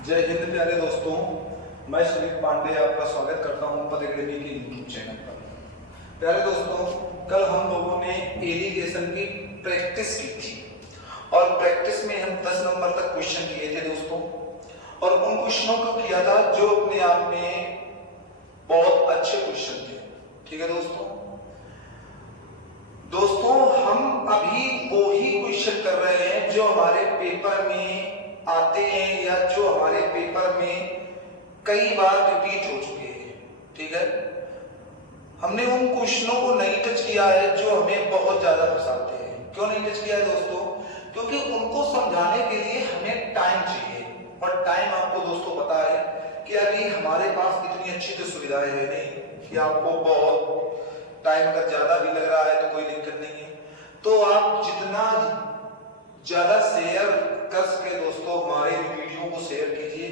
जय हिंद प्यारे दोस्तों, मैं सुमित पांडे आपका स्वागत करता हूं पद अकेडमी के यूट्यूब चैनल पर। प्यारे दोस्तों, कल हम लोगों ने एलिगेशन की प्रैक्टिस की थी और प्रैक्टिस में हम 10 नंबर तक क्वेश्चन किए थे दोस्तों, और उन क्वेश्चनों को किया था जो अपने आप में बहुत अच्छे क्वेश्चन थे। ठीक है दोस्तों, हम अभी वो ही क्वेश्चन कर रहे हैं जो हमारे पेपर में आते हैं या जो हमारे पेपर में कई बार रिपीट हो चुके हैं। ठीक है, हमने उन क्वेश्चनों को नहीं टच किया है जो हमें बहुत ज्यादा फंसाते हैं। क्यों नहीं टच किया है दोस्तों? क्योंकि उनको समझाने के लिए हमें टाइम चाहिए, और टाइम आपको दोस्तों पता है कि अभी हमारे पास इतनी अच्छी तो सुविधाएं है नहीं कि आपको बहुत टाइम अगर ज्यादा भी लग रहा है तो कोई दिक्कत नहीं है। तो आप जितना ज्यादा शेयर कर सके दोस्तों हमारे वीडियो को शेयर कीजिए,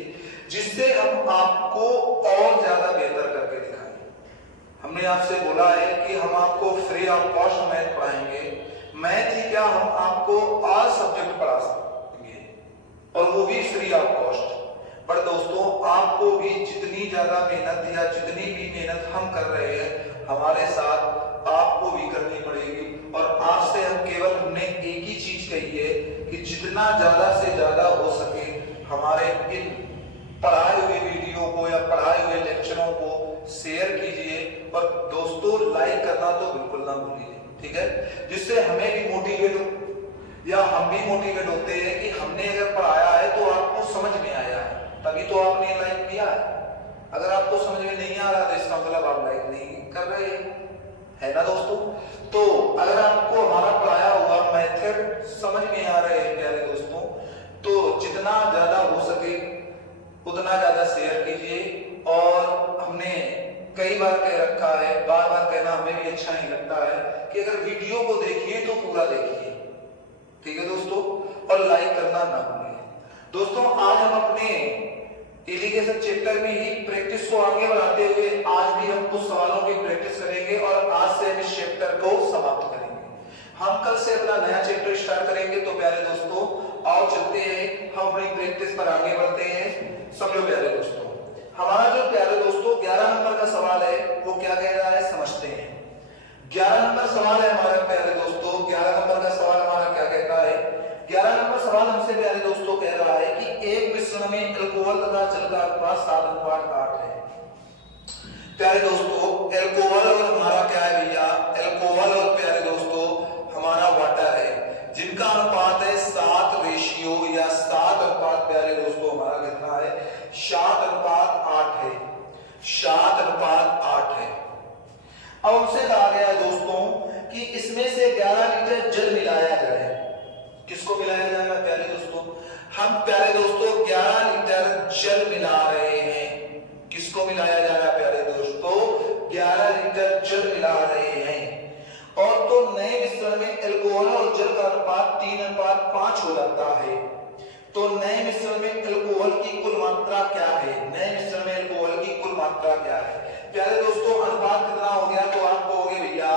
जिससे हम आपको और ज्यादा बेहतर करके दिखाएं। हमने आपसे बोला है कि हम आपको फ्री ऑफ कॉस्ट मैथ पढ़ाएंगे। मैथ ही क्या, हम आपको और सब्जेक्ट पढ़ा सकेंगे और वो भी फ्री ऑफ कॉस्ट। पर दोस्तों, आपको भी जितनी ज्यादा मेहनत या जितनी भी मेहनत हम कर रहे हैं हमारे साथ आपको भी करनी पड़ेगी। और आज से हमने एक ही चीज कही है कि जितना ज्यादा से ज्यादा हो सके हमारे इन पढ़ाए हुए वीडियो को या पढ़ाए हुए लेक्चरों को शेयर कीजिए, और दोस्तों लाइक करना तो बिल्कुल ना भूलिए। ठीक है, जिससे हमें भी मोटिवेट हो या हम भी मोटिवेट होते हैं कि हमने अगर पढ़ाया है तो आपको समझ में आया है, तभी तो आपने लाइक किया है। अगर आपको समझ में नहीं आ रहा तो इसका मतलब आप लाइक नहीं कर रहे है ना दोस्तों। तो अगर आपको हमारा पढ़ाया हुआ मेथड समझ में आ रहे हैं प्यारे दोस्तों, तो जितना ज्यादा हो सके उतना ज्यादा शेयर कीजिए। और हमने कई बार कह रखा है, बार बार कहना हमें भी अच्छा नहीं लगता है, कि अगर वीडियो को देखिए तो पूरा देखिए। ठीक है दोस्तों, और लाइक करना ना भूलिए। दोस्तों, आज हम अपने एलिगेशन चैप्टर में ही प्रैक्टिस को आगे बढ़ाते हुए आज भी हम कुछ सवालों की प्रैक्टिस करेंगे, और आज से हम इस चैप्टर को समाप्त करेंगे। हम कल से अपना नया चैप्टर स्टार्ट करेंगे। तो प्यारे दोस्तों, आओ चलते हैं, हम अपनी प्रैक्टिस पर आगे बढ़ते हैं। समझो प्यारे दोस्तों, हमारा जो प्यारे दोस्तों 11 नंबर का सवाल है वो क्या कह रहा है, समझते हैं। 11 नंबर सवाल है हमारा प्यारे दोस्तों। 11 नंबर का सवाल हमारा क्या कहता है? 11 नंबर सवाल हमसे प्यारे दोस्तों कह रहा है कि एक मिश्रण में अल्कोहल तथा जल का अनुपात 7:8 है। प्यारे दोस्तों, अल्कोहल और हमारा क्या है भैया, अल्कोहल और प्यारे दोस्तों हमारा वाटर है, जिनका अनुपात है 7 या 7 प्यारे दोस्तों हमारा कितना है, 7:8 है। 7:8 है। अब हमसे कहा गया है दोस्तों कि इसमें से 11 लीटर जल मिलाया जाए। किसको मिलाया जाएगा प्यारे दोस्तों? हम प्यारे दोस्तों 11 लीटर जल मिला रहे हैं। किसको मिलाया जा रहा है प्यारे दोस्तों? 11 लीटर जल मिला रहे हैं। और तो नए मिश्रण में अल्कोहल और जल का अनुपात 3:5 हो जाता है। तो नए मिश्रण में अल्कोहल की कुल मात्रा क्या है? नए मिश्रण में अल्कोहल की कुल मात्रा क्या है प्यारे दोस्तों? अनुपात कितना हो गया? तो आप कहोगे भैया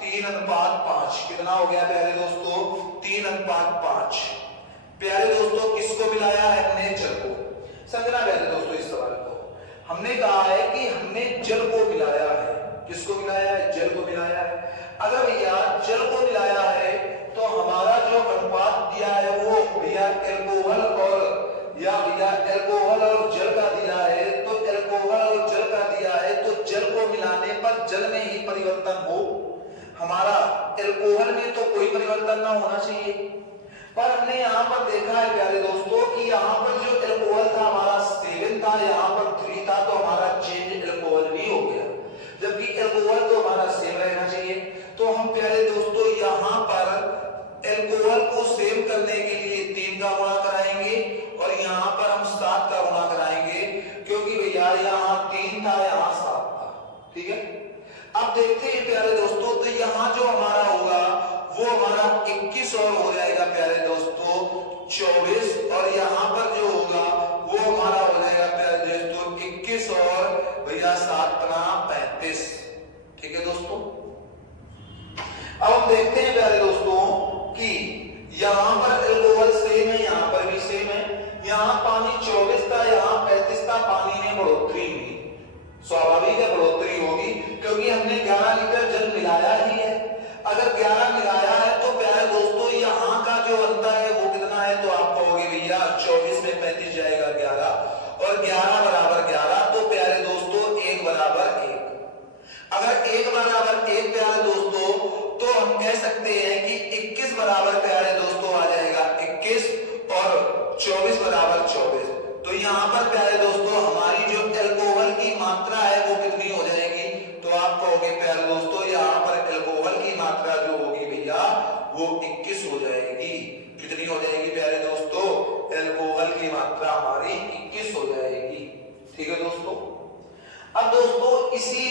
3:5। कितना हो गया प्यारे दोस्तों? 3:5। प्यारे दोस्तों, किसको मिलाया है हमने? जल को। समझना प्यारे दोस्तों इस सवाल को। हमने कहा है कि हमने जल को मिलाया है। किसको मिलाया है? जल को मिलाया है। अगर भैया जल को मिलाया है तो हमारा जो अनुपात दिया है वो भैया अल्कोहल और या भैया अल्कोहल और जल का दिया है। तो अल्कोहल और जल का दिया है तो जल को मिलाने पर जल में ही परिवर्तन हो। हमारा अल्कोहल में तो कोई परिवर्तन ना होना चाहिए। पर हमने यहाँ पर देखा है प्यारे दोस्तों कि यहाँ पर जो अल्कोहल था हमारा 7 था, यहाँ पर 3 था, तो हमारा चेंज अल्कोहल भी हो गया, जबकि अल्कोहल तो हमारा सेम रहना चाहिए। तो हम प्यारे दोस्तों यहाँ पर अल्कोहल को सेम करने के लिए 3 का गुणा कराएंगे और यहाँ पर हम 7 का गुणा कराएंगे, क्योंकि भैया यहाँ 3 था, यहाँ 7 था। ठीक है, अब देखते हैं प्यारे दोस्तों, तो यहाँ जो हमारा होगा वो हमारा 21 और हो जाएगा प्यारे दोस्तों 24, और यहाँ पर जो होगा वो हमारा हो जाएगा प्यारे दोस्तों 21 और भैया 7×35। ठीक है दोस्तों, अब हम देखते हैं प्यारे दोस्तों कि यहाँ पर अल्कोहल सेम है, यहाँ पर भी सेम है। यहाँ पानी 24 था, स्वाभाविक है बढ़ोतरी होगी, क्योंकि हमने 11 लीटर जल मिलाया ही है। अगर 11 मिलाया है तो प्यारे दोस्तों यहाँ का जो अंतर है वो कितना है, तो आप कहोगे भैया 24 में 35 जाएगा 11 और 11 बराबर 11, तो प्यारे दोस्तों 1 बराबर 1। अगर 1 बराबर 1 प्यारे दोस्तों, तो हम कह सकते हैं कि 21 बराबर प्यारे दोस्तों आ जाएगा 21 और 24 बराबर 24। तो यहाँ पर प्यारे दोस्तों हमारी जो एल्कोहल की मात्रा है वो कितनी हो जाएगी, तो आप कहोगे प्यारे दोस्तों यहाँ पर एल्कोहल की मात्रा जो होगी भैया वो 21 हो जाएगी। कितनी हो जाएगी प्यारे दोस्तों, एल्कोहल की मात्रा हमारी 21 हो जाएगी। ठीक है दोस्तों। अब दोस्तों इसी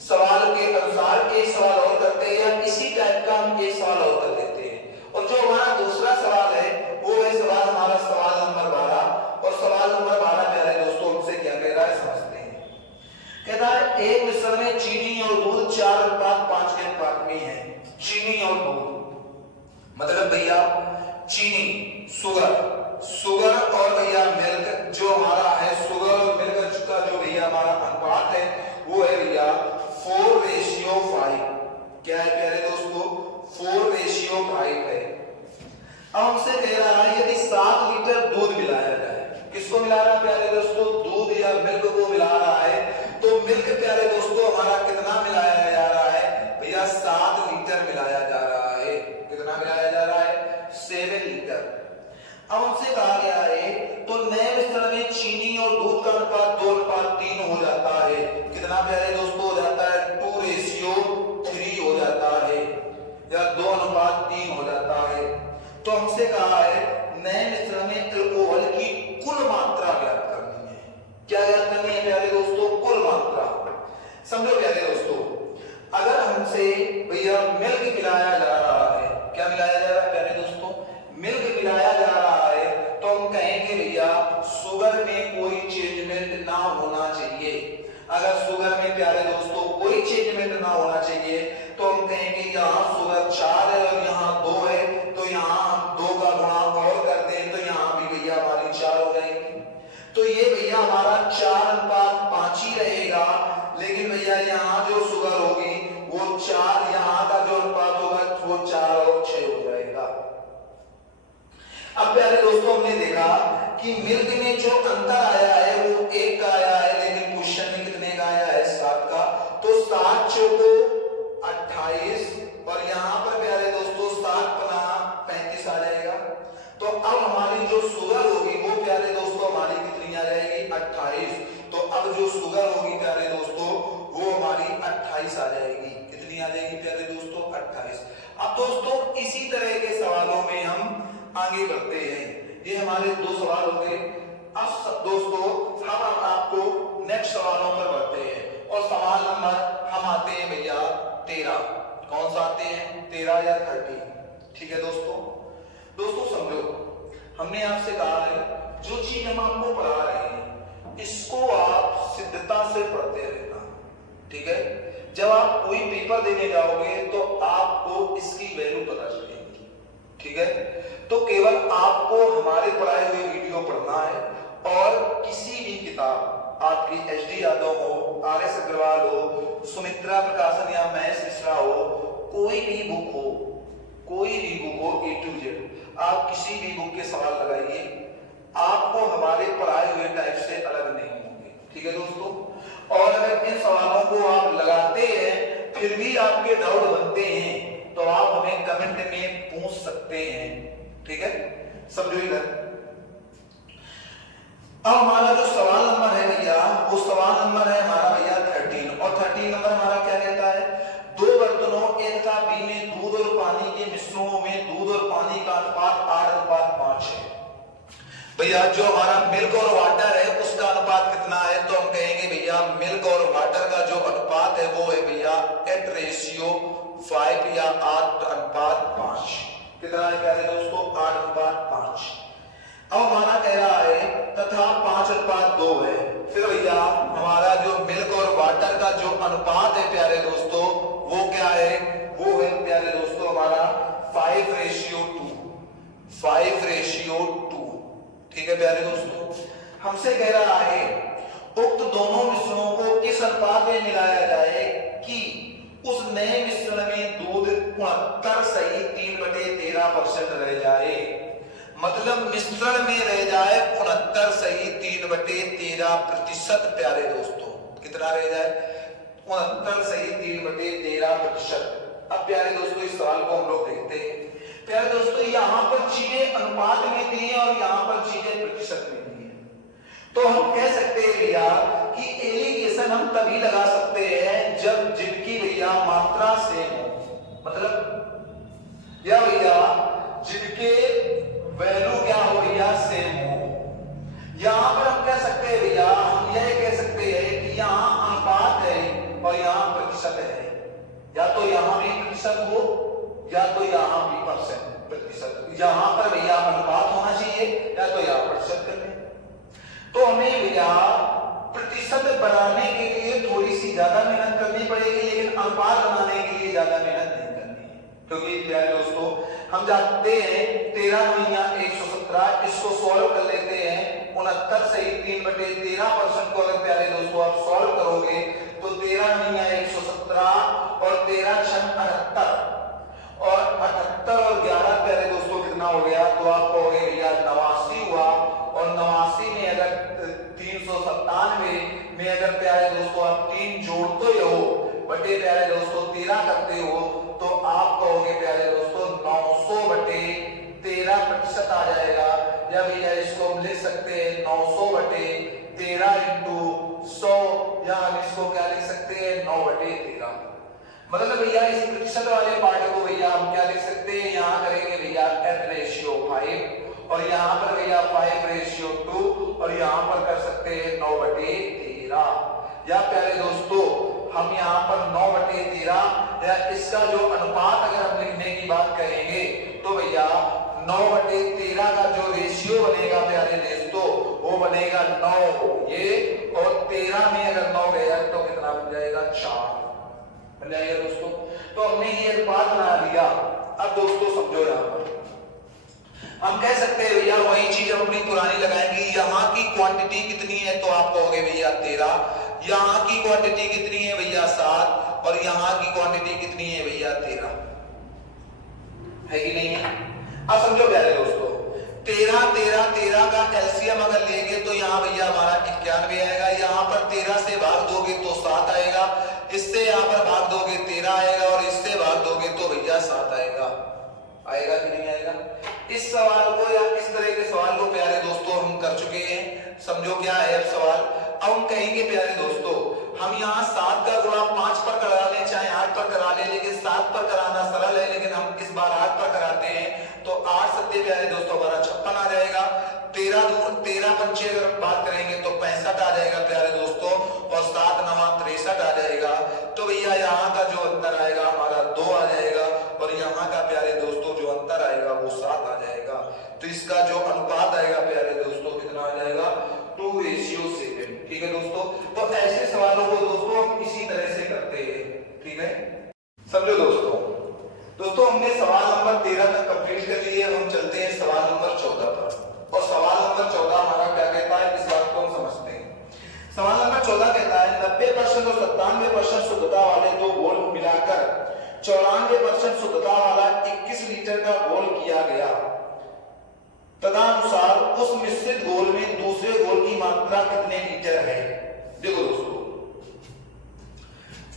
सवाल के अनुसार एक सवाल और करते हैं, या इसी टाइप का हम एक सवाल और कर लेते हैं। और जो हमारा दूसरा सवाल है वो है सवाल हमारा सवाल नंबर 12। और सवाल नंबर 12 प्यारे दोस्तों हमसे क्या कह रहा है समझते हैं। कहता है एक मिश्रण में चीनी और दूध 4:5 के अनुपात में है। चीनी और दूध मतलब भैया चीनी शुगर और भैया मिल्क, जो हमारा है शुगर और मिल्क का जो भैया हमारा अनुपात है वो है भैया 4:5। क्या है प्यारे दोस्तों, 4:5 है। अब हमसे कह रहा है यदि 7 लीटर दूध मिलाया जाए, किसको मिला रहा है प्यारे दोस्तों, दूध या मिल्क को मिला रहा है, तो मिल्क प्यारे दोस्तों हमारा कितना मिलाया जा रहा है भैया, 7 लीटर मिलाया जा रहा है। कितना मिलाया जा रहा है, 7 लीटर। अब हमसे कहा गया है तो नए मिश्रण में चीनी और दूध का अनुपात 2:3 हो जाता है। कितना प्यारे दोस्तों हो जाता है, 2:3 हो जाता है या 2:3 हो जाता है। तो हमसे कहा है नए मिश्रण में अल्कोहल की कुल मात्रा ज्ञात करनी है। क्या ज्ञात करनी है प्यारे दोस्तों, कुल मात्रा। समझो प्यारे दोस्तों, अगर हमसे भैया मिल्क मिलाया जा रहा है, क्या मिलाया जा रहा है प्यारे दोस्तों, मिल्क मिलाया जा रहा है, तो हम कहेंगे भैया शुगर में कोई चेंजमेंट ना होना चाहिए। अगर शुगर में प्यारे दोस्तों कोई चेंजमेंट ना होना चाहिए तो हम कहेंगे यहाँ शुगर 4 है और यहाँ 2 है, तो यहाँ हम 2 का गुणा और कर दें तो यहाँ भी भैया हमारी 4 हो जाएगी। तो ये भैया हमारा 4:5 ही रहेगा, लेकिन भैया यहाँ जो शुगर होगी वो 4, यहाँ का जो अनुपात होगा वो 4 और 6 हो जाएगा। अब प्यारे दोस्तों हमने देखा कि मिल्क में जो अंतर आया है वो 1 का आया है, लेकिन क्वेश्चन में कितने का आया है, 7 का। तो 7 चौको 28 और यहाँ पर प्यारे दोस्तों 7×35 आ जाएगा। तो अब हमारी जो शुगर होगी वो प्यारे दोस्तों हमारी कितनी आ जाएगी, 28। तो अब जो शुगर होगी प्यारे दोस्तों वो हमारी 28 आ जाएगी। कितनी आ जाएगी प्यारे दोस्तों, 28। अब दोस्तों इसी तरह के सवालों में हम आगे बढ़ते हैं। ये हमारे 2 सवाल हो गए। अब दोस्तों हम आपको नेक्स्ट सवालों पर बढ़ते हैं और सवाल नंबर हम आते हैं भैया 13। कौन सा आते हैं, 13 या 30। ठीक है दोस्तों समझो, हमने आपसे कहा है जो चीज हम आपको पढ़ा रहे हैं इसको आप सिद्धता से पढ़ते रहना। ठीक है, जब आप कोई पेपर देने जाओगे तो आपको इसकी वैल्यू पता चलेगी। ठीक है, तो केवल आपको हमारे पढ़ाए हुए वीडियो पढ़ना है और किसी भी किताब आपकी HD यादव हो, RS अग्रवाल हो, सुमित्रा प्रकाशन या महेश मिश्रा हो, कोई भी बुक हो A to Z, आप किसी भी बुक के सवाल लगाइए, आपको हमारे पढ़ाए हुए टाइप से अलग नहीं होंगे। ठीक है दोस्तों, और अगर इन सवालों को आप लगाते हैं फिर भी आपके डाउट बनते हैं तो आप हमें कमेंट में पूछ सकते हैं। ठीक है, समझो इधर। अब हमारा जो सवाल नंबर है भैया वो सवाल नंबर है हमारा भैया 13 और 13 नंबर हमारा क्या कहता है, 2 बर्तनों A तथा B में दूध और पानी के मिश्रणों में दूध और पानी का अनुपात 8:5 है। भैया जो हमारा मिल्क और वाटर है उसका अनुपात कितना है, तो हम कहेंगे भैया मिल्क और वाटर का जो अनुपात है वो है भैया 8:5 या 8:5। कितना है प्यारे दोस्तों, 8:5। अब हमारा कह रहा है तथा 5:2 है। फिर भैया हमारा जो मिल्क और वाटर का जो अनुपात है प्यारे दोस्तों वो क्या है, वो है प्यारे दोस्तों हमारा 5:2। 5:2। ठीक है प्यारे दोस्तों, हमसे कह रहा है उक्त दोनों मिश्रणों को किस अनुपात में मिलाया जाए कि उस नए मिश्रण में दूध 69 सही 3/13% रह जाए। मतलब मिश्रण में रह जाए 69 सही 3/13%। प्यारे दोस्तों कितना रह जाए? 69 सही 3/13%। अब प्यारे दोस्तों इस सवाल को हम लोग देखते हैं। प्यारे दोस्तों यहाँ पर चीजें अनुपात में दी है और यहाँ पर चीजें प्रतिशत में दी है, तो हम कह सकते हैं भैया कि एलिगेशन हम तभी लगा सकते हैं जब जिनकी भैया मात्रा सेम हो। मतलब या भैया जिनके वैल्यू क्या हो भैया सेम हो। यहां पर हम कह सकते हैं भैया, हम यह कह सकते हैं कि यहाँ अनुपात है और यहाँ प्रतिशत है। या तो यहाँ भी प्रतिशत हो या तो यहाँ भी प्रतिशत। यहाँ पर भैया अनुपात होना चाहिए या तो यहाँ प्रतिशत करने। तो हमें भैया प्रतिशत बनाने के लिए थोड़ी सी ज्यादा मेहनत करनी पड़ेगी, लेकिन अनुपात बनाने के लिए ज्यादा मेहनत नहीं करनी है। क्योंकि प्यारे दोस्तों हम जानते हैं 13 दुनिया 117, इसको सॉल्व कर लेते हैं। 69 सही 3/13% को अगर प्यारे दोस्तों आप सॉल्व करोगे तो 13 दुनिया 117 और 13 छन 78 और 78 और 11 प्यारे दोस्तों कितना हो गया? तो आप कहोगे भैया 89 हुआ। और 89 में अगर 397 में अगर प्यारे दोस्तों आप 3 जोड़ते हो बटे प्यारे दोस्तों 13 करते हो तो आप कहोगे प्यारे दोस्तों 900/13% आ जाएगा। या भैया इसको हम लिख सकते हैं 900/13 इंटू 100, या हम इसको क्या लिख सकते हैं 9/13। मतलब भैया इस प्रतिशत वाले पार्ट को भैया हम क्या लिख सकते हैं? यहाँ करेंगे भैया f/5 और यहाँ पर भैया 5/2 और यहाँ पर कर सकते हैं 9/13। या प्यारे दोस्तों हम यहाँ पर 9/13 या इसका जो अनुपात अगर हम लिखने की बात करेंगे तो भैया 9/13 का जो रेशियो बनेगा प्यारे दोस्तों वो बनेगा 9 ये, और 13 में अगर 9 गया तो कितना बन जाएगा? 4 बन जाएगा दोस्तों। तो हमने ये अनुपात बना दिया। अब दोस्तों समझो यहाँ पर हम कह सकते हैं भैया वही चीज हम अपनी पुरानी लगाएंगे। यहाँ की क्वांटिटी कितनी है? तो आप कहोगे भैया 13। यहाँ की क्वांटिटी कितनी है भैया? 7। और यहाँ की क्वांटिटी कितनी है भैया? 13 है कि नहीं है? अब समझो प्यारे दोस्तों 13 का एलसीएम अगर लेंगे तो यहाँ भैया हमारा 91 आएगा। यहाँ पर 13 से भाग दोगे तो 7 आएगा, इससे यहाँ पर भाग दोगे 13 आएगा और इससे भाग दोगे तो भैया 7 आएगा। आएगा कि नहीं आएगा? इस सवाल को या इस तरह के सवाल को प्यारे दोस्तों हम कर चुके हैं। समझो क्या है अब सवाल। अब हम कहेंगे प्यारे दोस्तों हम यहाँ 7 का गुणा 5 पर करा ले चाहे 8 पर करा ले, लेकिन 7 पर कराना सरल है, लेकिन हम इस बार 8 पर कराते हैं। तो 8 सत्ते प्यारे दोस्तों हमारा 56 आ जाएगा। 13 पंचे अगर बात करेंगे तो 65 आ जाएगा प्यारे दोस्तों, और 7 9 63 आ जाएगा। तो भैया यहाँ का जो अंतर आएगा हमारा 2 आ जाएगा, और यहाँ का प्यारे दोस्तों जो अंतर आएगा वो 7 आ जाएगा। तो इसका जो अनुपात आएगा प्यारे दोस्तों कितना आ जाएगा? 2:7। ठीक है दोस्तों। तो ऐसे सवालों को दोस्तों हम इसी तरह से करते हैं। ठीक है, समझो दोस्तों हमने सवाल नंबर 13 तक कंप्लीट कर लिए। हम चलते हैं सवाल नंबर 14 पर, और सवाल नंबर 14 हमारा क्या कहता है इस बात को हम समझते हैं। सवाल नंबर 14 कहता है 90% और 97% शुद्धता वाले दो घोल मिलाकर 94% शुद्धता वाला 21 लीटर का घोल किया गया। तदनुसार उस मिश्रित घोल में दूसरे घोल की मात्रा कितने लीटर है? देखो दोस्तों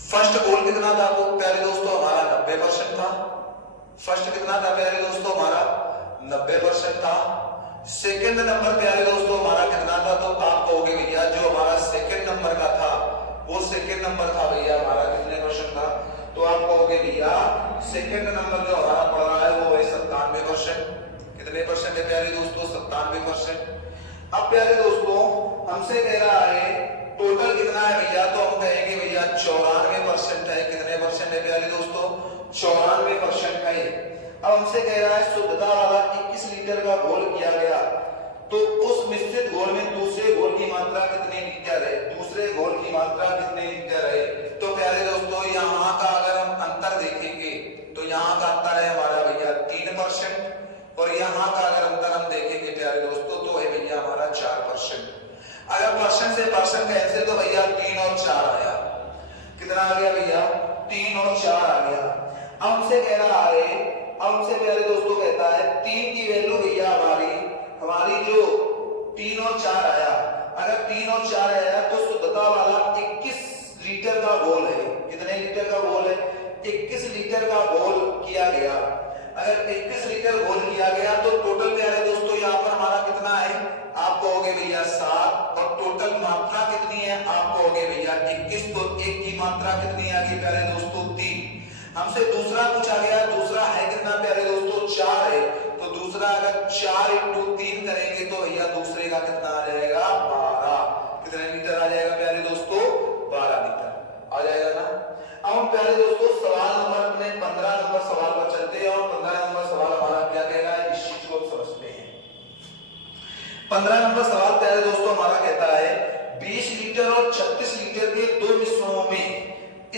फर्स्ट घोल कितना था? तो प्यारे दोस्तों हमारा 90% था। फर्स्ट कितना था प्यारे दोस्तों? हमारा 90% था। सेकंड नंबर प्यारे दोस्तों हमारा कितना था? तो आप कहोगे भैया जो हमारा सेकंड नंबर का था वो सेकंड नंबर था भैया हमारा कितने परसेंट था? तो आप कहोगे भैया सेकंड नंबर जो हमारा पड़ रहा है वो है 97%। कितने परसेंट है प्यारे दोस्तों? 97%। अब प्यारे दोस्तों हमसे कह रहा है टोटल कितना है भैया? तो हम कहेंगे भैया 94% है। कितने परसेंट है प्यारे दोस्तों? 94% है। अब हमसे कह रहा है शुद्धता वाला 21 लीटर का घोल किया गया, तो उस मिश्रित घोल में दूसरे घोल की मात्रा कितने लीटर है? दूसरे घोल की मात्रा कितने लीटर है? तो प्यारे दोस्तों यहाँ का अगर हम अंतर देखेंगे तो यहाँ का अंतर है हमारा भैया 3%, और यहाँ का अगर अंतर हम देखेंगे प्यारे दोस्तों तो है भैया हमारा 4%। अगर परसेंट से परसेंट कैंसिल तो भैया 3 और 4 आया। कितना आ गया भैया? 3 और 4 आ गया। अब हमसे कह रहा है, अब हमसे प्यारे दोस्तों कहता है 3 की वैल्यू भैया हमारी जो 3 और 4 आया, अगर 3 और 4 आया तो शुद्धता वाला 21 लीटर का घोल है। कितने लीटर का घोल है? 21 लीटर का घोल किया गया। अगर 21 लीटर घोल किया गया तो टोटल प्यारे दोस्तों यहाँ पर हमारा कितना है? आप कहोगे भैया 7, और टोटल मात्रा कितनी है? आप कहोगे भैया 21। तो 1 की मात्रा कितनी आ गई प्यारे दोस्तों? 3। हमसे दूसरा पूछा गया, दूसरा है कितना प्यारे दोस्तों? 4 है। तो दूसरा अगर 4 × 3 करेंगे तो भैया दूसरे का कितना आ जाएगा? 12। कितने लीटर आ जाएगा प्यारे दोस्तों? 12 लीटर आ जाएगा ना। अब हम प्यारे दोस्तों सवाल नंबर अपने 15 नंबर सवाल पर चलते हैं, और 15 नंबर सवाल हमारा क्या कह रहा है, इस चीज को समझते हैं। 15 नंबर सवाल प्यारे दोस्तों हमारा कहता है 20 लीटर और 36 लीटर के दो मिश्रणों में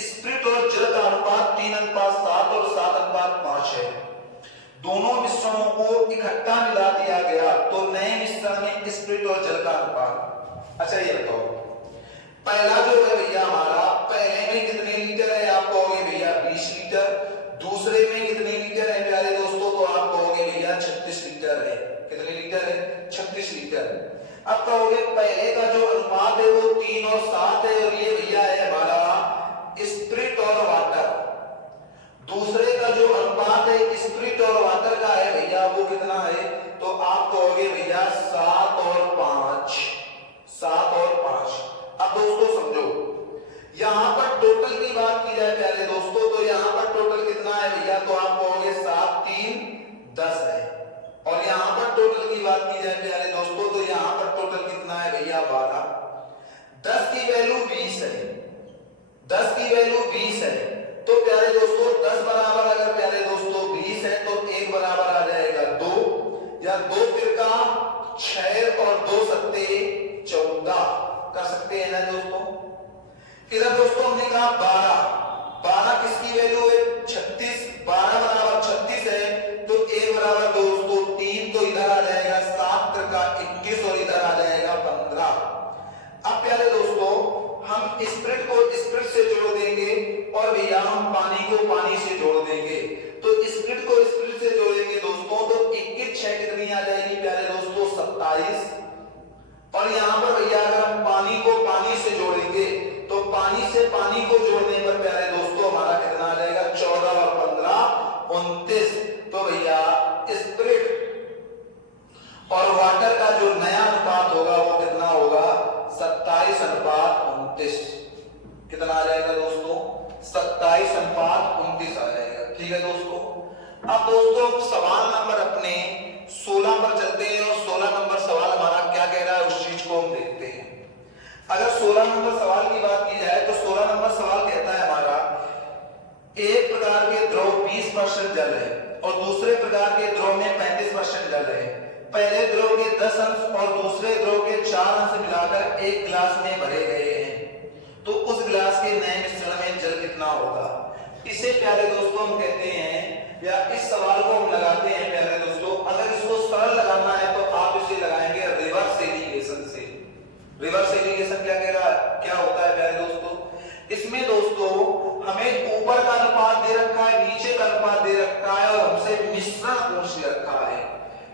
स्प्रिट और जल का अनुपात 3:7 और 7:5 है। दोनों मिश्रणों को इकट्ठा मिला दिया गया तो नए मिश्रण में स्प्रिट और जल का अनुपात। अच्छा ये बताओ, पहला जो है भैया हमारा, पहले में कितने लीटर है? आप कहोगे भैया 20 लीटर। दूसरे में कितने लीटर है प्यारे दोस्तों? तो आप कहोगे भैया 36 लीटर है। कितने लीटर है? 36 लीटर। अब कहोगे पहले का जो अनुपात है वो 3 और 7 है, और ये भैया है हमारा स्प्रिट और वाटर। दूसरे का जो अनुपात है स्प्रिट और वाटर का है भैया वो कितना है? तो आप कहोगे भैया 7 और 5। 7 और 5। अब दोस्तों समझो, यहां पर टोटल की बात की जाए प्यारे दोस्तों तो यहां पर टोटल कितना है भैया? तो आप कहोगे 7 3 10 है। और यहां पर टोटल की बात की जाए प्यारे दोस्तों तो यहां पर टोटल कितना है भैया? 12। 10 की वैल्यू 20 है। 10 की वैल्यू 20 है। तो प्यारे दोस्तों 10 बराबर अगर प्यारे दोस्तों 20 है तो 1 बराबर आ जाएगा 2, या 2 तिरका 6 और 2 सत्ते 14 कर सकते हैं ना दोस्तों। इधर दोस्तों हमने कहा 12 किसकी वैल्यू है? 36। 12 बराबर 36 है तो 1 बराबर दोस्तों 3, तो इधर आ जाएगा 7 तिरका 21 और इधर आ जाएगा 15। अब प्यारे दोस्तों हम स्प्रिट को स्प्रिट से जोड़ देंगे और भैया हम पानी को पानी से जोड़ देंगे। तो स्प्रिट को स्प्रिट से जोड़ेंगे दोस्तों तो 21 6 कितनी आ जाएगी प्यारे दोस्तों? 27। और यहाँ पर भैया अगर हम पानी को पानी से जोड़ेंगे तो पानी से पानी को जोड़ने पर प्यारे दोस्तों हमारा कितना आ जाएगा? 14 और 15 29। तो भैया स्प्रिट और वाटर का जो नया अनुपात होगा वो कितना होगा? 27:29। कितना आ जाएगा दोस्तों? 27:29 आ जाएगा। ठीक है दोस्तों। अब दोस्तों सवाल नंबर अपने 16 पर चलते हैं, और 16 नंबर सवाल हमारा क्या कह रहा है उस चीज को हम देखते हैं। अगर 16 नंबर सवाल की बात की जाए तो 16 नंबर सवाल कहता है हमारा एक प्रकार के द्रव 20% जल है और दूसरे प्रकार के द्रव में 35% जल है। पहले द्रव के 10 अंश और दूसरे द्रव के 4 अंश मिलाकर एक गिलास में भरे गए हैं, तो उस गिलास के नए मिश्रण में जल कितना होगा? इसे प्यारे दोस्तों हम कहते हैं, या इस सवाल को हम लगाते हैं प्यारे दोस्तों। अगर इसको सरल लगाना है तो आप इसे लगाएंगे रिवर्स एलिगेशन से। रिवर्स एलिगेशन क्या कह रहा है, क्या होता है प्यारे दोस्तों? इसमें दोस्तों हमें ऊपर का अनुपात दे रखा है, नीचे का अनुपात दे रखा है, और हमसे मिश्रण पूछ रखा है।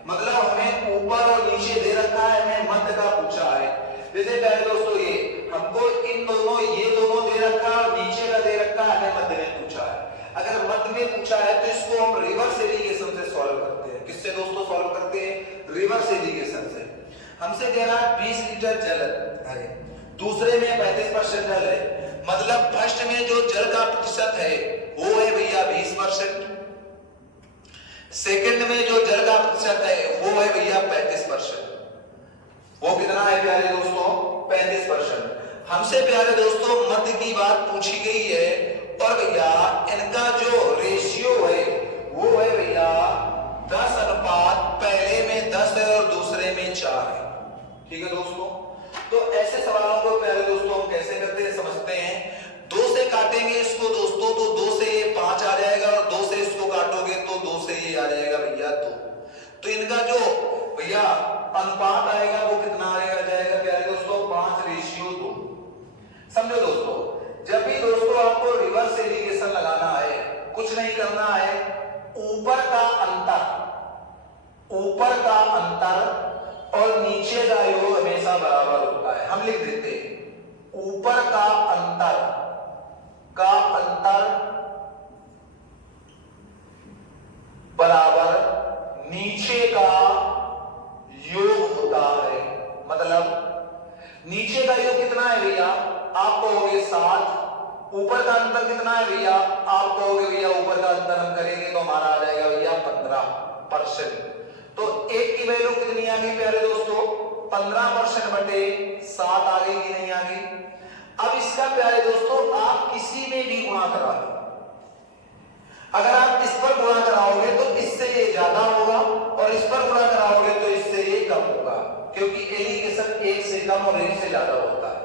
मतलब हमें ऊपर और नीचे दे रखा है, हमें मध्य का पूछा है। जैसे प्यारे दोस्तों ये हमको इन दोनों ये दोनों दे रखा है और नीचे का दे रखा है, हमें मध्य में पूछा है। अगर मध्य में पूछा है तो इसको हम रिवर्स एलिगेशन से सॉल्व करते हैं। किससे दोस्तों सॉल्व करते हैं? रिवर्स एलिगेशन से। हमसे कह रहा है 20 लीटर जल है, दूसरे में 35% जल है, मतलब फर्स्ट में जो जल का प्रतिशत है वो है भैया 20%, सेकंड में जो जल का प्रतिशत है वो है भैया 35%। वो कितना है प्यारे दोस्तों? 35%। हमसे प्यारे दोस्तों मध्य की बात पूछी गई है, और भैया इनका जो रेशियो है वो है भैया 10 अनुपात, पहले में 10 है और दूसरे में 4 है। ठीक है दोस्तों। तो ऐसे सवालों को प्यारे दोस्तों हम कैसे करते हैं समझते हैं। 2 से काटेंगे इसको दोस्तों तो 2 से ये 5 आ जाएगा, और 2 से इसको काटोगे तो 2 से ये आ जाएगा भैया 2। तो इनका जो भैया अनुपात आएगा वो कितना आएगा जाएगा प्यारे दोस्तों? समझो दोस्तों, जब भी दोस्तों आपको रिवर्स एलिगेशन लगाना है, कुछ नहीं करना है, ऊपर का अंतर और नीचे का योग हमेशा बराबर होता है। हम लिख देते हैं ऊपर का अंतर बराबर नीचे का योग होता है। मतलब नीचे का योग कितना है भैया, आप कहोगे 7, ऊपर का अंतर कितना है भैया, आप कहोगे भैया ऊपर का अंतर हम करेंगे तो हमारा आ जाएगा भैया 15%। तो एक की वैल्यू कितनी आ गई प्यारे दोस्तों, 15% बटे 7 आ गई कि नहीं आ गई। अब इसका प्यारे दोस्तों आप किसी में भी गुणा करा लो, अगर आप इस पर गुणा कराओगे तो इससे ये ज्यादा होगा और इस पर गुणा कराओगे तो इससे ये कम होगा, क्योंकि एलिगेशन 1 से कम और 1 से ज्यादा होता है।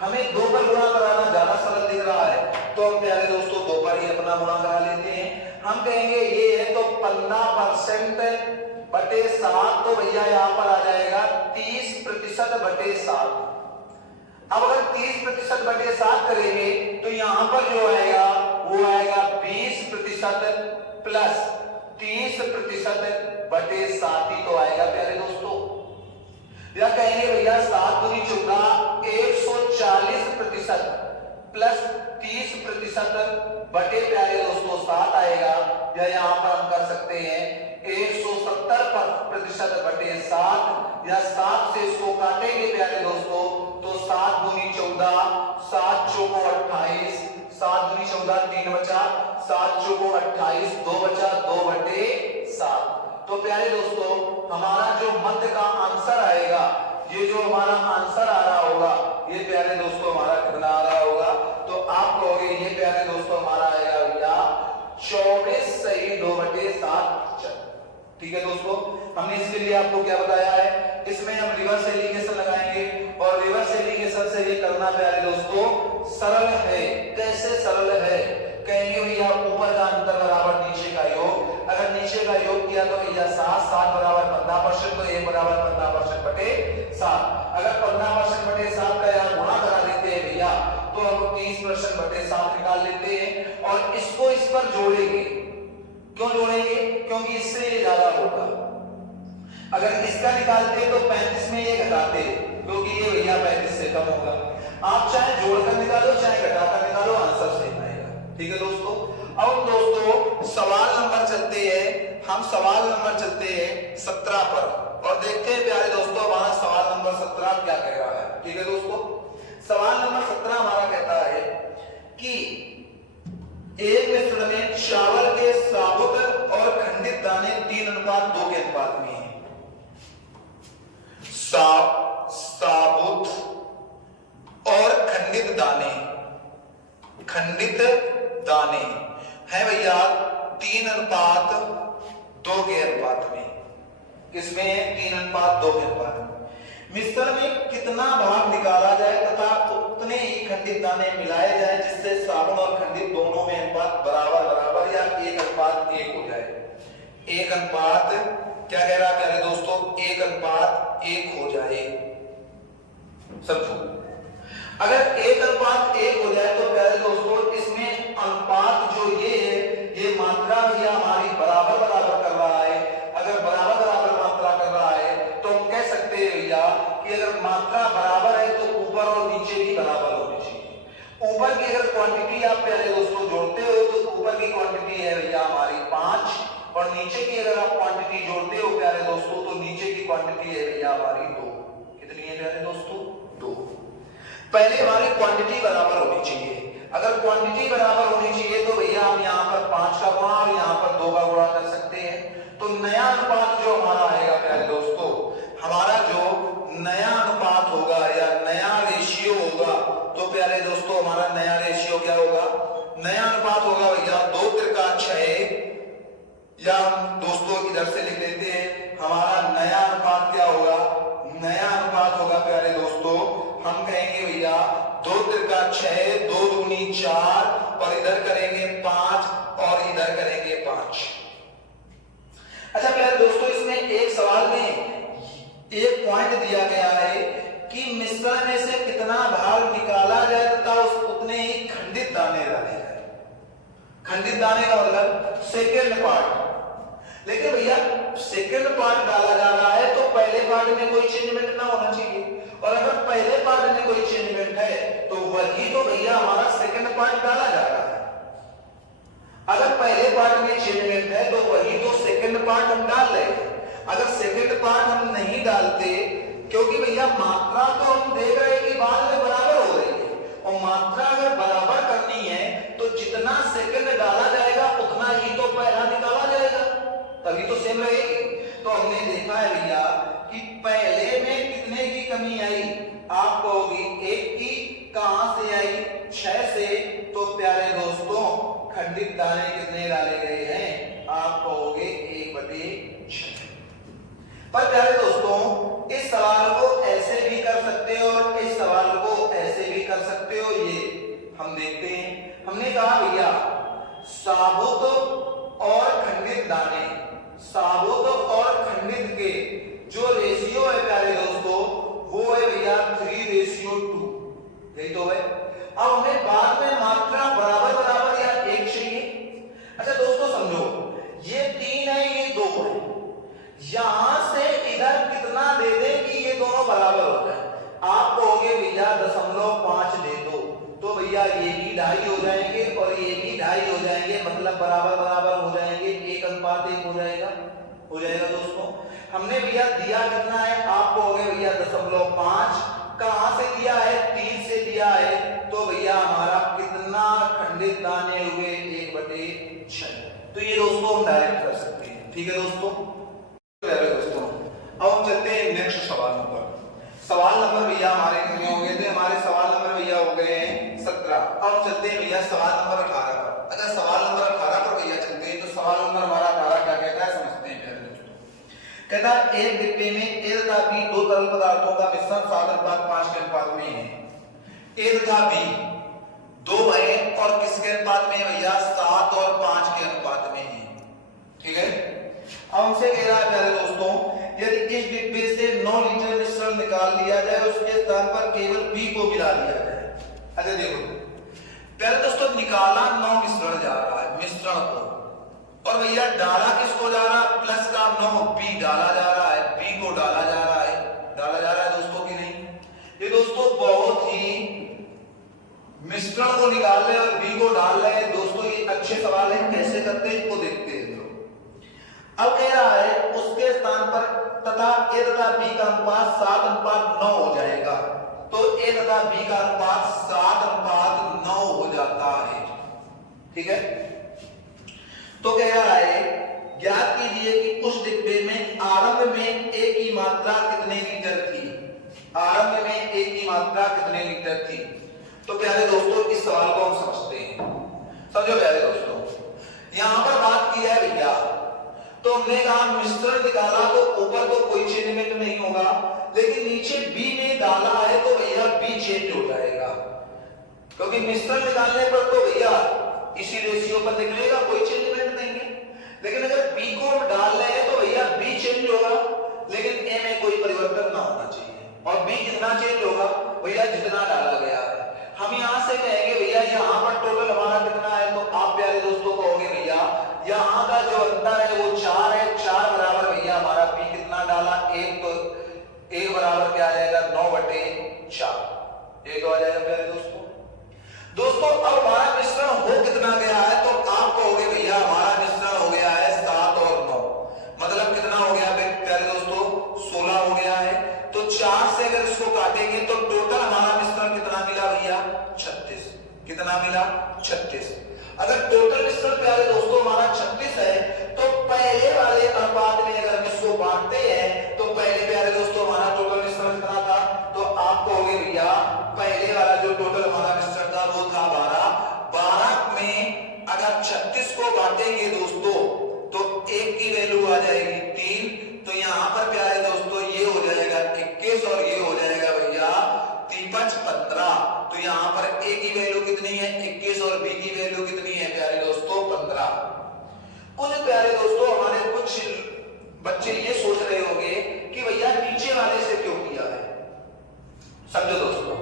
हमें 2 पर गुणा कराना ज्यादा सरल दिख रहा है तो हम प्यारे दोस्तों 2 पर ही अपना गुणा करा लेते हैं। हम कहेंगे ये है तो 15% बटे 7, तो भैया यहां पर आ जाएगा 30% बटे 7। अब अगर 30% बटे 7 करेंगे तो यहां पर जो आएगा वो आएगा 20% प्लस 30% बटे 7 ही तो आएगा प्यारे दोस्तों। या कहेंगे भैया 7 दूनी 14, 140% प्लस 30% बटे प्यारे दोस्तों 7 आएगा। या यहां पर हम कर सकते हैं 170% बटे 7, या 7 से 100 काटेंगे प्यारे दोस्तों तो 7 दूनी 14, 7 चौको 28, 7 दूनी 14, 3 बचा, 7 चौको 28, 2 बचा, 2 बटे 7। तो प्यारे दोस्तों हमारा जो मध्य का आंसर आएगा, ये जो हमारा आंसर आ रहा होगा, ये प्यारे दोस्तों हमारा कितना आ रहा होगा, तो आप कहोगे ये प्यारे दोस्तों हमारा आएगा भैया 24 सही 2 बटे 7। ठीक है दोस्तों, हमने इसके लिए आपको क्या बताया है, इसमें हम रिवर्स एलिगेशन लगाएंगे और रिवर्स एलिगेशन से ये करना प्यारे दोस्तों सरल है। कैसे सरल है, कहेंगे भैया ऊपर का अंतर बराबर नीचे का योग, अगर नीचे का योग किया तो भैया 7 बराबर 15%, तो 1 बराबर 15% बटे 7। अगर 15% बटे 7 का यहाँ गुणा करा देते हैं भैया तो हम 30% बटे 7 निकाल लेते हैं और इसको इस पर जोड़ेंगे। क्यों जोड़ेंगे, क्योंकि इससे ये ज्यादा होगा। अगर इसका निकालते तो 35 में ये घटाते, क्योंकि ये भैया 35 से कम होगा। आप चाहे जोड़कर निकालो चाहे घटाकर निकालो, आंसर सेम आएगा। ठीक है दोस्तों, अब दोस्तों सवाल नंबर चलते हैं, हम सवाल नंबर चलते हैं 17 पर और देखते हैं प्यारे दोस्तों हमारा सवाल नंबर 17 क्या कह रहा है। ठीक है दोस्तों, सवाल नंबर 17 हमारा कहता है कि एक मिश्रण में चावल के साबुत और खंडित दाने 3:2 के अनुपात में है। साबुत और खंडित दाने है भैया 3:2 के अनुपात में। इसमें 3:2 के अनुपात में मिश्रण में कितना भाग निकाला जाए तथा उतने ही खंडित दाने मिलाए जाए जिससे साबुन और खंडित दोनों में अनुपात बराबर या 1:1 हो जाए। 1:, क्या कह रहा है प्यारे दोस्तों, 1:1 हो जाए। समझो, अगर 1:1 हो जाए तो प्यारे दोस्तों इसमें अनुपात जो ये है, ये मात्रा भैया हमारी बराबर कर रहा है। अगर बराबर मात्रा कर रहा है तो हम कह सकते हैं भैया कि अगर मात्रा बराबर है तो ऊपर और नीचे भी बराबर होनी चाहिए। ऊपर की अगर क्वांटिटी आप प्यारे दोस्तों जोड़ते हो तो ऊपर की क्वांटिटी है भैया हमारी 5 और नीचे की अगर आप क्वांटिटी जोड़ते हो प्यारे दोस्तों तो नीचे की क्वांटिटी है भैया हमारी 2। कितनी है प्यारे दोस्तों, 2। पहले हमारी क्वांटिटी बराबर होनी चाहिए। अगर क्वांटिटी बराबर होनी चाहिए तो भैया हम यहाँ पर 5 का गुणा और यहाँ पर 2 का गुणा कर सकते हैं। तो नया अनुपात जो हमारा आएगा प्यारे दोस्तों, हमारा जो नया अनुपात होगा या नया रेशियो होगा, तो प्यारे दोस्तों हमारा नया रेशियो क्या होगा, नया अनुपात होगा भैया 2×6, या हम दोस्तों इधर से लिख देते हैं हमारा नया अनुपात क्या होगा, नया अनुपात होगा प्यारे दोस्तों, हम कहेंगे भैया 2×6, 2 दूनी 4 और इधर करेंगे 5 और इधर करेंगे 5। अच्छा प्यारे दोस्तों, इसमें एक सवाल में एक पॉइंट दिया गया है कि मिश्रण में से कितना भाग निकाला जाए तथा खंडित दाने का मतलब सेकेंड पार्ट। लेकिन भैया सेकेंड पार्ट डाला जा रहा है तो पहले पार्ट में कोई चेंजमेंट ना होना चाहिए, और अगर पहले पार्ट में कोई चेंजमेंट है तो वही तो भैया हमारा सेकेंड पार्ट डाला जा रहा है। अगर पहले पार्ट में चेंजमेंट है तो वही तो सेकेंड पार्ट हम डाल रहे हैं। अगर सेकेंड पार्ट हम नहीं डालते, क्योंकि भैया मात्रा तो हम देख रहे हैं कि बाद में बराबर हो रही है, और मात्रा अगर बराबर करनी है तो जितना सेकंड डाला जाएगा उतना ही तो पहला निकाला जाएगा, तभी तो सेम रहेगी। तो हमने देखा है भैया कि पहले में कितने की कमी आई, आप कहोगे 1 की, कहां से आई 6 से। तो प्यारे दोस्तों खंडित दाने कितने डाले गए हैं, आप कहोगे 1/6। पर प्यारे दोस्तों इस सवाल को ऐसे भी कर सकते हो और इस सवाल को ऐसे भी कर सकते हो, ये हम देखते हैं। हमने कहा भैया साबुत और खंडित दाने, साबुत और खंडित के जो रेशियो है प्यारे दोस्तों वो है भैया 3:2, यही तो है। अब हमें बाद में मात्रा बराबर बराबर या 1 चाहिए। अच्छा दोस्तों समझो, ये 3 है ये 2 है, यहां से इधर कितना दे दें कि ये दोनों बराबर हो जाए। आप कहोगे भैया 0.5 दे दो, तो भैया ये भी 2.5 हो जाएंगे और ये भी 2.5 हो जाएंगे, मतलब बराबर बराबर हो जाएंगे, 1:1 हो जाएगा, हो जाएगा दोस्तों। हमने भैया दिया कितना है, आप कहोगे भैया 0.5, कहां से दिया है 3 से दिया है, तो भैया हमारा कितना खंडित दाने हुए 1/6। तो ये दोस्तों हम डायरेक्ट कर सकते हैं, ठीक है दोस्तों। दोस्तों अब हम चलते हैं नेक्स्ट सवाल नंबर। सवाल नंबर भैया हमारे कितने हो गए थे, हमारे सवाल नंबर भैया हो गए हैं 17। अब हम चलते हैं भैया सवाल नंबर 18 पर। अगर सवाल नंबर 18 पर भैया चलते हैं तो सवाल नंबर हमारा 18 क्या कहता है समझते हैं प्यारे दोस्तों। कहता है एक डिब्बे में A तथा B दो तरल पदार्थों का मिश्रण 7:5 के अनुपात में है। A तथा B दो है और किसके अनुपात में है भैया, 7 और 5 के अनुपात में है, ठीक है। अब हमसे कह रहा है प्यारे दोस्तों यदि इस डिब्बे से 9 लीटर मिश्रण निकाल लिया जाए, उसके स्थान पर केवल B को मिला दिया जाए। अच्छा देखो प्यारे दोस्तों निकाला 9 मिश्रण जा रहा है, मिश्रण को, और भैया डाला किसको जा रहा है, प्लस का 9 B डाला जा रहा है, B को डाला जा रहा है, डाला जा रहा है दोस्तों की नहीं। ये दोस्तों बहुत ही मिश्रण को निकाल रहे और B को डाल रहे हैं दोस्तों, ये अच्छे सवाल है, कैसे करते हैं इनको देखते हैं। अब कह रहा है उसके स्थान पर तथा A तथा B का अनुपात 7:9 हो जाएगा, तो A तथा B का अनुपात 7:9 हो जाता है, ठीक है। तो कह रहा है ज्ञात कीजिए कि उस डिब्बे में आरंभ में A की मात्रा कितने लीटर थी, आरंभ में A की मात्रा कितने लीटर थी। तो प्यारे दोस्तों इस सवाल को हम समझते हैं, समझो प्यारे दोस्तों। यहां पर बात की है भैया, तो हमने कहा मिश्रण निकाला तो ऊपर तो कोई चेंजमेंट नहीं होगा, लेकिन नीचे B में डाला है तो भैया B चेंज हो जाएगा, क्योंकि मिश्रण निकालने पर तो भैया इसी रेशियो पर निकलेगा, कोई चेंजमेंट नहीं है। लेकिन अगर B को हम डाल रहे हैं तो भैया B चेंज होगा, लेकिन A में कोई परिवर्तन ना होना चाहिए। और B कितना चेंज होगा भैया, जितना डाला गया है। हम यहां से कहेंगे भैया यहां पर टोटल हमारा कितना है, तो आप प्यारे दोस्तों कहोगे भैया यहां का जो अंतर है वो 4 है, 4 बराबर भैया हमारा B कितना डाला 1, तो 1 बराबर क्या आ जाएगा 9/4, ये तो आ जाएगा प्यारे दोस्तों। दोस्तों अब हमारा मिश्रण हो कितना गया है, तो आप कहोगे भैया हमारा मिश्रण हो गया है 7 और 9, मतलब कितना हो गया प्यारे दोस्तों 16 हो गया है। तो 4 से अगर इसको काटेंगे तो टोटल हमारा मिश्रण कितना मिला भैया 36, कितना मिला 36। अगर टोटल मिश्रण प्यारे दोस्तों हमारा 36 है, तो पहले वाले अनुपात में अगर हम इसको बांटते हैं तो पहले प्यारे दोस्तों हमारा टोटल मिश्रण कितना था, तो आप कहोगे भैया पहले वाला जो टोटल हमारा मिश्रण था वो था 12 में अगर 36 को बांटेंगे दोस्तों तो 1 की वैल्यू आ जाएगी 3, तो यहां पर प्यारे दोस्तों ये हो जाएगा 21 और ये हो जाएगा भैया 15। तो यहां पर A की वैल्यू कितनी है 21 और B की वैल्यू कितनी है प्यारे दोस्तों 15। कुछ प्यारे दोस्तों हमारे कुछ बच्चे ये सोच रहे होंगे कि भैया नीचे वाले से क्यों किया है। समझो दोस्तों,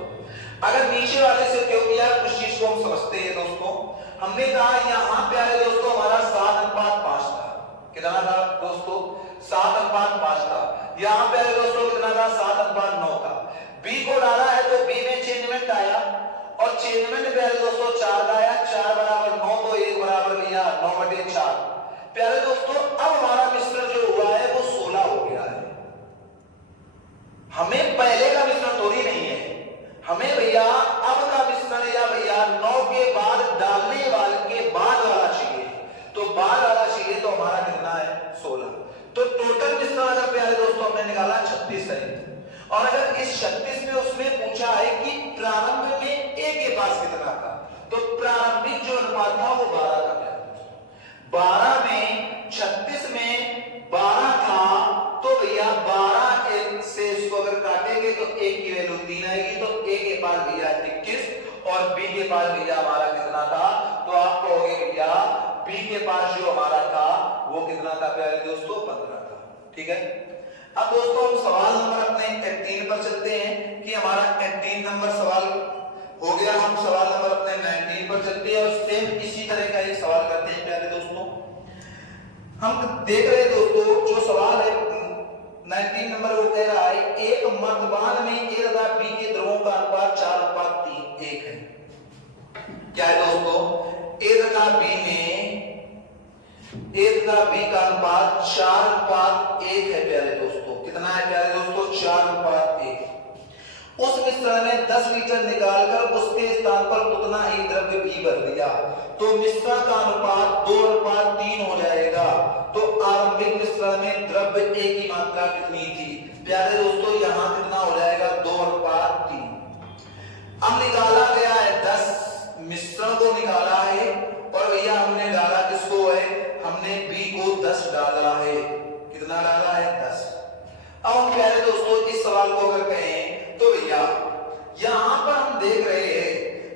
अगर नीचे वाले से क्यों किया उस चीज को हम समझते हैं दोस्तों। हमने कहा यहाँ प्यारे दोस्तों हमारा 7:5 था। कितना था दोस्तों? 7:5 था। यहाँ प्यारे दोस्तों कितना था? 7:9 था। बी को डाला है तो बी में चेंजमेंट आया और चेंजमेंट प्यारे दोस्तों 4 का आया। 4 बराबर 9 तो 1 बराबर भैया 9/4। प्यारे दोस्तों अब हमारा मिश्रण जो हुआ है वो 16 हो गया है। हमें पहले का मिश्रण थोड़ी नहीं है, हमें भैया अब का मिश्रण या भैया 9 के बाद डालने वाले के बाद वाला चाहिए। तो बाद वाला चाहिए तो हमारा कितना है? 16। तो टोटल मिश्रण अगर प्यारे दोस्तों हमने निकाला 36 है और अगर इस 36 में उसमें पूछा है कि प्रारंभ में ए के पास कितना था, तो प्रारंभिक जो अनुपात था वो 12 था। 12 में 36 में 12 था तो भैया 12 से इसको अगर काटेंगे तो a की वैल्यू 3 आएगी। तो a के पास भैया 21 और b के पास भैया हमारा कितना था? तो आप कहोगे भैया b के पास जो हमारा था वो कितना था प्यारे दोस्तों? 15 था। ठीक है, अब दोस्तों हम सवाल नंबर अपने 18 पर चलते हैं कि हमारा 18 नंबर सवाल हो गया। हम सवाल नंबर अपने 19 पर चलते हैं और सेम इसी तरह का एक सवाल करते हैं प्यारे दोस्तों। हम देख रहे हैं दोस्तों जो सवाल है 19 नंबर वो कह रहा है एक मर्दबान में a तथा b के द्रवों का अनुपात 4:1 है। क्या है दोस्तों? a तथा b का अनुपात 4:1 है प्यारे दोस्तों। कितना है प्यारे दोस्तों? 4:1। उस मिश्रण में 10 लीटर निकालकर उसके स्थान पर उतना ही द्रव्य भी भर दिया तो मिश्रण का अनुपात 2:3 हो जाएगा। तो आरंभिक मिश्रण में द्रव्य A की मात्रा कितनी थी? प्यारे दोस्तों यहाँ कितना हो जाएगा? 2:3। अब निकाला गया है 10, मिश्रण को निकाला है और भैया हमने डाला किसको है? हमने B को 10 डाला है। कितना डाला है? 10। अब हम प्यारे दोस्तों इस सवाल को अगर कहें तो भैया यहां पर हम देख रहे हैं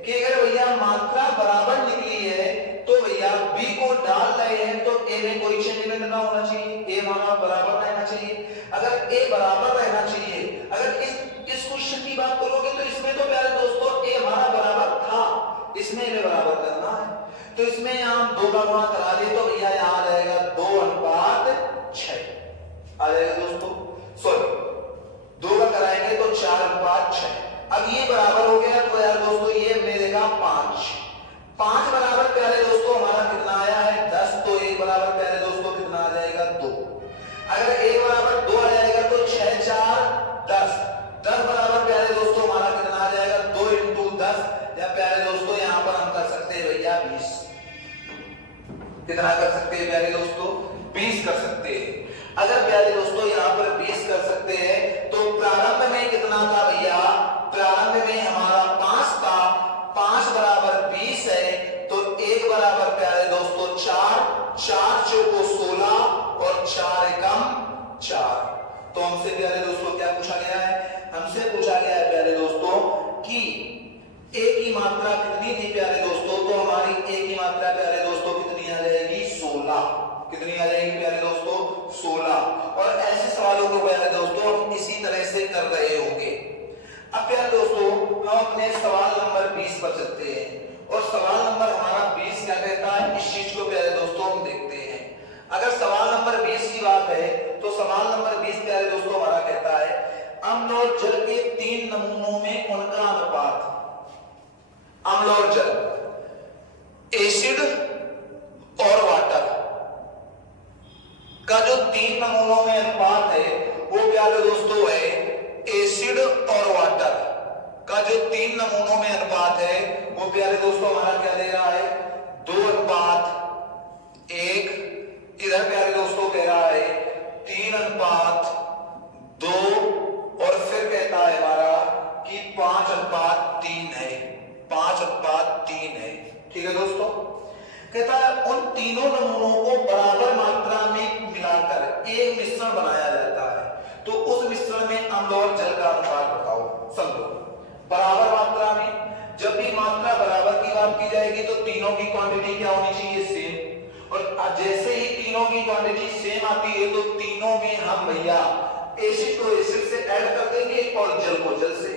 कि अगर भैया मात्रा बराबर निकली है तो भैया B को डाल रहे हैं तो A में कोई चेंजमेंट ना होना चाहिए, A हमारा बराबर रहना चाहिए। अगर A बराबर रहना चाहिए, अगर इस क्वेश्चन की बात करोगे तो इसमें तो प्यारे दोस्तों A हमारा बराबर था, इसमें हमें बराबर करना है। तो इसमें हम 2 का गुणा करा दे तो भैया यहाँ आ जाएगा 2:6 आ जाएगा दोस्तों। सॉरी 2 का कराएंगे तो 4:6। अब ये बराबर हो गया तो यार दोस्तों ये मिलेगा 5। 5 बराबर प्यारे दोस्तों हमारा कितना आया है? 10। तो 1 बराबर प्यारे दोस्तों कितना आ जाएगा? 2। अगर 1 बराबर 2 आ जाएगा तो 6 4 10। 10 बराबर प्यारे दोस्तों हमारा कितना आ जाएगा? 2 × 10 या प्यारे दोस्तों यहाँ पर हम कर सकते हैं भैया 20। कितना कर सकते हैं प्यारे दोस्तों? 20 कर सकते हैं। अगर प्यारे दोस्तों यहाँ पर 20 कर सकते हैं तो प्रारंभ में कितना था भैया? प्रारंभ में हमारा 5 था। 5 बराबर 20 है तो 1 बराबर प्यारे दोस्तों 4, 4 चौको 16 और 4 एकम 4। तो हमसे प्यारे दोस्तों क्या पूछा गया है? हमसे पूछा गया है प्यारे दोस्तों कि A की मात्रा कितनी थी प्यारे दोस्तों? तो हमारी A की मात्रा प्यारे दोस्तों कितनी आ जाएगी? 16। कितनी आ जाएगी प्यारे दोस्तों? 16। और ऐसे सवालों को प्यारे दोस्तों हम इसी तरह से कर रहे होंगे। अब प्यारे दोस्तों हम अपने सवाल नंबर 20 पर चलते हैं और सवाल नंबर हमारा 20 क्या कहता है? इस चीज को प्यारे दोस्तों हम देखते हैं। अगर सवाल नंबर 20 की बात है तो सवाल नंबर 20 प्यारे दोस्तों हमारा कहता है अम्ल और जल के 3 नमूनों में उनका अनुपात। अम्ल और जल, एसिड और वाटर का जो 3 नमूनों में अनुपात है वो प्यारे दोस्तों है एसिड और वाटर का जो 3 नमूनों में अनुपात है वो प्यारे दोस्तों हमारा क्या दे रहा है? 2:1। इधर प्यारे दोस्तों कह रहा है 3:2 और फिर कहता है हमारा कि 5:3 है। 5:3 है। ठीक है दोस्तों, कहता है उन तीनों नमूनों को बराबर मात्रा में मिलाकर एक मिश्रण बनाया जाता है तो उस मिश्रण में अम्ल और जल का अनुपात बताओ। समझो बराबर मात्रा में, जब भी मात्रा बराबर की बात की जाएगी तो तीनों की क्वांटिटी क्या होनी चाहिए? सेम। और जैसे ही तीनों की क्वांटिटी सेम आती है तो तीनों में हम भैया एसिड को एसिड से ऐड कर देंगे और जल को जल से।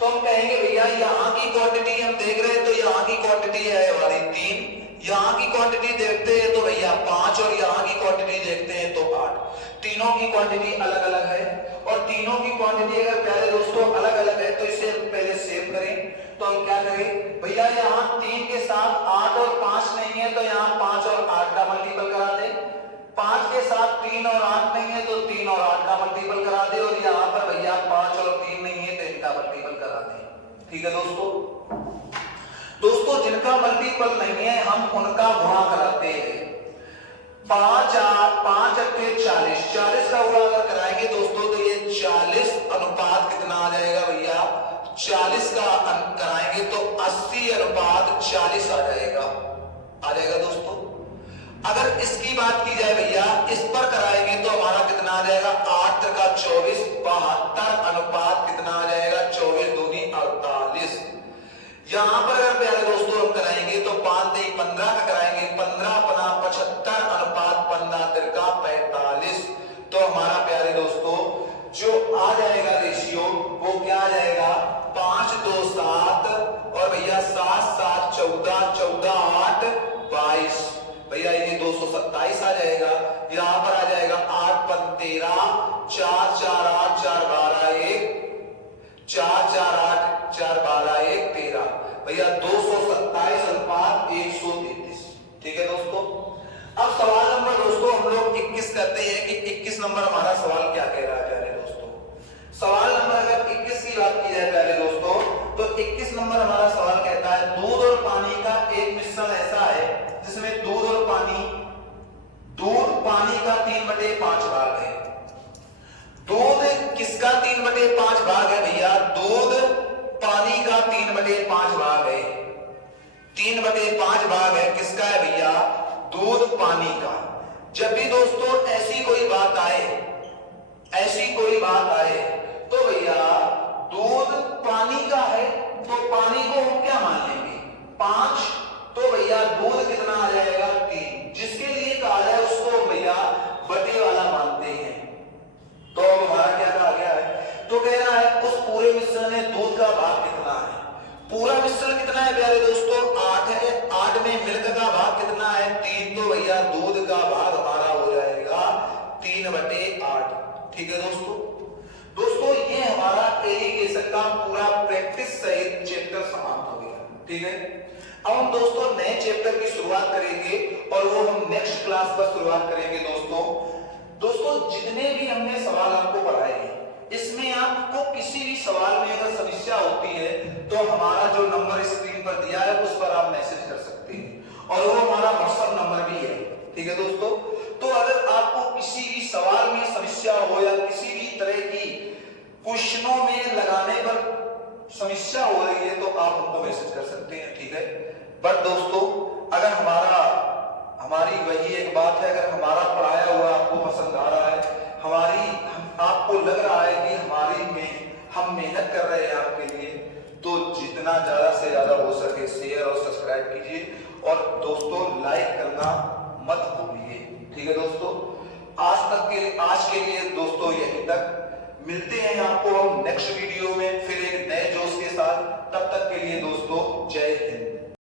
तो हम कहेंगे भैया यहाँ की क्वांटिटी हम देख रहे हैं तो यहाँ की क्वांटिटी है हमारी 3, यहाँ की क्वांटिटी देखते हैं तो भैया 5 और यहाँ की क्वांटिटी देखते हैं तो 8। तीनों की क्वांटिटी अलग अलग है और तीनों की क्वांटिटी अगर प्यारे दोस्तों अलग अलग है तो इसे पहले सेव करें। तो हम क्या करें भैया, यहाँ 3 के साथ 8 और 5 नहीं है तो यहाँ 5 और 8 का मल्टीपल करा दे। 5 के साथ 3 और 8 नहीं है तो 3 और 8 का मल्टीपल करा दे। और यहाँ पर भैया 5 और 3 नहीं है तो इनका मल्टीपल करा दे। ठीक है दोस्तों जिनका मल्टीपल नहीं है हम उनका गुणा कराते हैं। 5 अट्ठे 40, 40 का गुणा अगर कराएंगे दोस्तों तो ये 40 अनुपात कितना आ जाएगा भैया, 40 का कराएंगे तो 80 अनुपात 40 आ जाएगा दोस्तों। अगर इसकी बात की जाए भैया, इस पर कराएंगे तो हमारा कितना आ जाएगा, 8 का 24, 72 अनुपात कितना आ जाएगा, 24 दूनी 48। यहां पर अगर प्यारे दोस्तों हम कराएंगे तो 5 3 15 का कराएंगे, 15 अपना 75 अनुपात 15 का 45। तो हमारा प्यारे दोस्तों जो आ जाएगा रेशियो वो क्या आ जाएगा, 5 2 7 और भैया 7 7 14, 14 8 22। भैया ये 227 आ जाएगा। यहां पर आ जाएगा 8 5 13, 4 4 8 4 12 1, 4 4 8 4 12 1 13। भैया 227 अनुपात 133। ठीक है दोस्तों। अब सवाल नंबर दोस्तों हम लोग 21 करते हैं कि 21 नंबर हमारा सवाल क्या कह रहा है प्यारे दोस्तों। सवाल नंबर अगर 21 की बात की जाए प्यारे दोस्तों तो 21 नंबर हमारा सवाल कहता है दूध और पानी का एक मिश्रण ऐसा है जिसमें दूध पानी का 3/5 भाग है। दूध किसका 3/5 भाग है भैया, दूध पानी का 3/5 भाग है। 3/5 भाग है किसका है भैया, दूध पानी का। जब भी दोस्तों ऐसी कोई बात आए तो भैया दूध पानी का है तो पानी को हम क्या मान लेंगे, 5। तो भैया दूध कितना आ जाएगा, 3। जिसके लिए कहा जाए उसको भैया बटे वाला मानते हैं। तो हमारा क्या कहा गया है, तो कह रहा है उस पूरे मिश्रण में दूध का भाग कितना है। पूरा मिश्रण कितना है प्यारे दोस्तों, 8 है। 8 में मिल्क का भाग कितना है, 3। तो भैया दूध का भाग हमारा हो जाएगा 3/8। ठीक है दोस्तों ये हमारा एरीगेशन का पूरा प्रैक्टिस सहित चैप्टर समाप्त हो गया। ठीक है, अब हम दोस्तों नए चैप्टर की शुरुआत करेंगे और वो हम नेक्स्ट क्लास पर शुरुआत करेंगे दोस्तों जितने भी हमने सवाल आपको पढ़ाए हैं इसमें आपको किसी भी सवाल में अगर समस्या होती है तो हमारा जो नंबर स्क्रीन पर दिया है उस पर आप मैसेज कर सकते हैं और वो हमारा व्हाट्सएप नंबर भी है। ठीक है दोस्तों, तो अगर आपको किसी भी सवाल में समस्या हो या किसी भी तरह की क्वेश्चनों में लगाने पर समस्या हो रही है तो आप हमको मैसेज कर सकते हैं। ठीक है, बट दोस्तों अगर हमारी वही एक बात है, अगर हमारा पढ़ाया हुआ आपको पसंद आ रहा है, आपको लग रहा है कि हम मेहनत कर रहे हैं आपके लिए, तो जितना ज्यादा से ज्यादा हो सके शेयर और सब्सक्राइब कीजिए और दोस्तों लाइक करना मत भूलिए। ठीक है दोस्तों, आज के लिए दोस्तों यहीं तक। मिलते हैं आपको हम नेक्स्ट वीडियो में फिर एक नए जोश के साथ। तब तक के लिए दोस्तों जय हिंद।